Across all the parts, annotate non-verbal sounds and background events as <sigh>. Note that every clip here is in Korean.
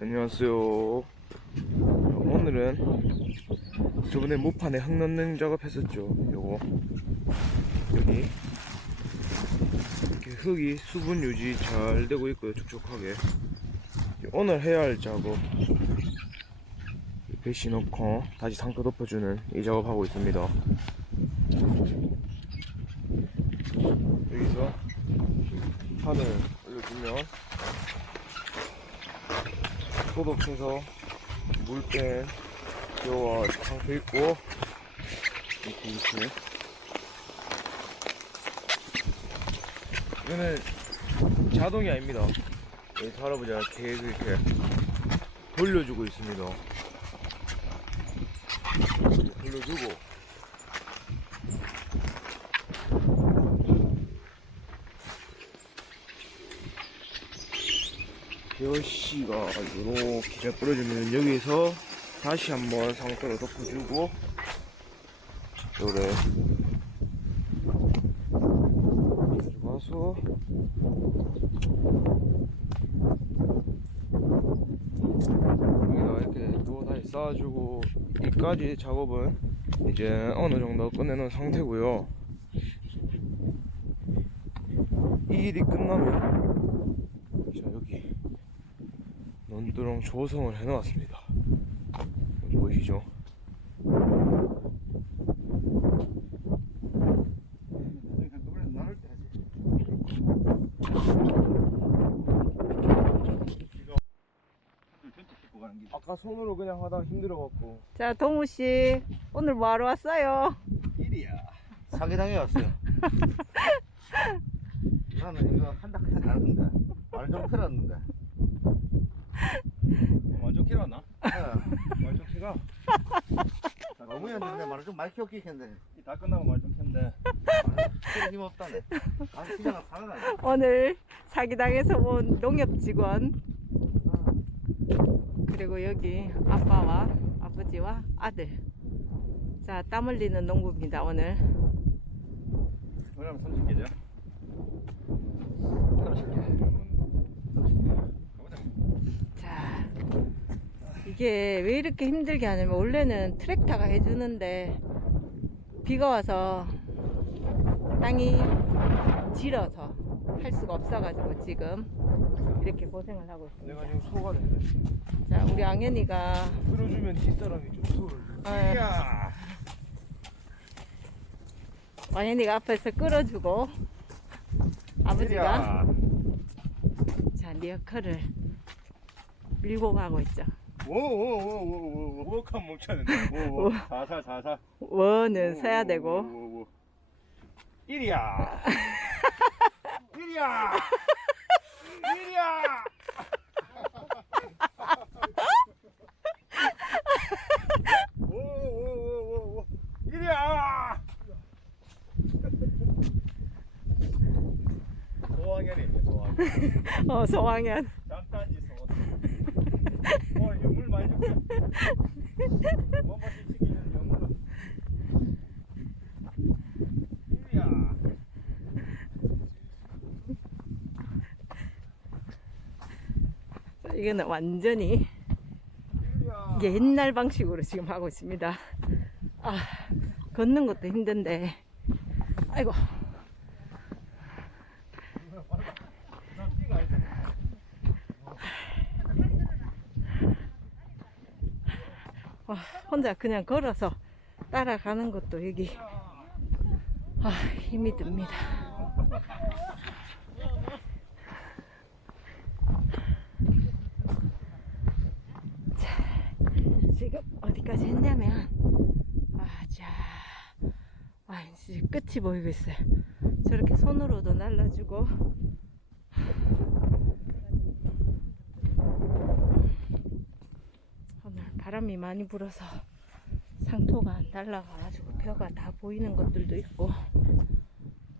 안녕하세요. 오늘은 저번에 모판에 흙 넣는 작업 했었죠. 요거 여기 이렇게 흙이 수분 유지 잘 되고 있고요. 촉촉하게. 오늘 해야 할 작업 배시 넣고 다시 상토 덮어주는 이 작업하고 있습니다. 여기서 판을 올려주면 소독해서 물뺀 뼈와 상표 있고 이렇게 이렇게 이거는 자동이 아닙니다. 여기 할아버지가 계속 이렇게 돌려주고 있습니다. 돌려주고 벼씨가 이렇게 잘 뿌려주면 여기서 다시 한번 상태로 덮어주고 요래 가져가서 여기다 이렇게 또 다시 쌓아주고 이까지 작업은 이제 어느 정도 끝내놓은 상태고요. 이 일이 끝나면 자 여기 논두렁 조성을 해놓았습니다. 보이시죠? 아까 손으로 그냥 하다가 힘들어갖고 자, 동우 씨, 오늘 뭐 하러 왔어요? 일이야. 사기당해 왔어요. <laughs> 나는 이거 한다 그냥 가는데 말좀 틀었는데. 완전 길었나? 예. 완전 키가 너무 했는데 말을 좀 많이 키웠기 했는데 다 끝나고 말좀 캔데 키울 힘 없다네. 아. 오늘 사기당에서 온 농협 직원, 그리고 여기 아빠와 아버지와 아들. 자, 땀 흘리는 농부입니다, 오늘. 그러면 30개죠? 자, 이게 왜 이렇게 힘들게 하냐면, 원래는 트랙터가 해주는데, 비가 와서 땅이 질어서 할 수가 없어가지고 지금 이렇게 고생을 하고 있습니다. 내가 지금 소가 된다. 자, 우리 앙현이가 들어주면 뒷사람이 좀 소를. 어, 야 앙현이가 앞에서 끌어주고 아버지가 자, 네 역할을 밀고 가고 있죠. 오오오오오오 뭐가 멈췄는데 뭐 자살 자살 원은 서야 되고 뭐, 일이야 일이야 일이야 오오오오오 일이야 소왕현이 소왕 어, 송황현 잠깐지 소 어, 유물 많이 줄게 뭐 시키는 이거는 완전히 옛날 방식으로 지금 하고 있습니다. 아, 걷는 것도 힘든데, 아이고. 와, 혼자 그냥 걸어서 따라가는 것도 여기, 아, 힘이 듭니다. 지금 어디까지 했냐면 아 자 와 이제 끝이 보이고 있어요 저렇게 손으로도 날라주고 오늘 바람이 많이 불어서 상토가 날라가가지고 벼가 다 보이는 것들도 있고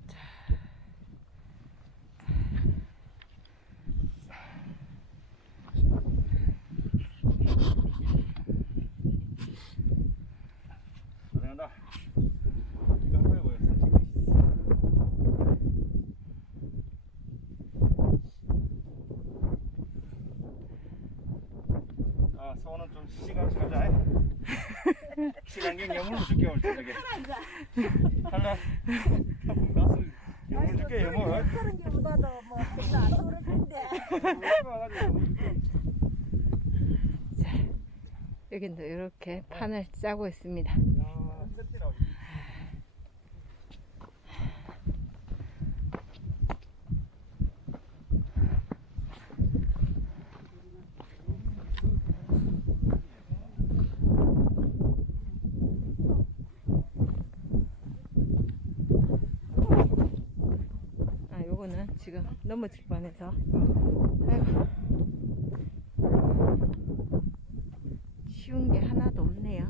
자. 가능하다 이거 한 거고요 소는 좀 시간 가자. <laughs> 시간 경영으로 줄게 올 저녁에. 할래? 가서 영물 줄게 영물. 그런 게보다도 뭐 별로 안 떨어진데. 자, 여긴도 이렇게 판을 짜고 있습니다. 아, 요거는 지금 넘어질 뻔해서. 아이고. 쉬운 게 하나도 없네요.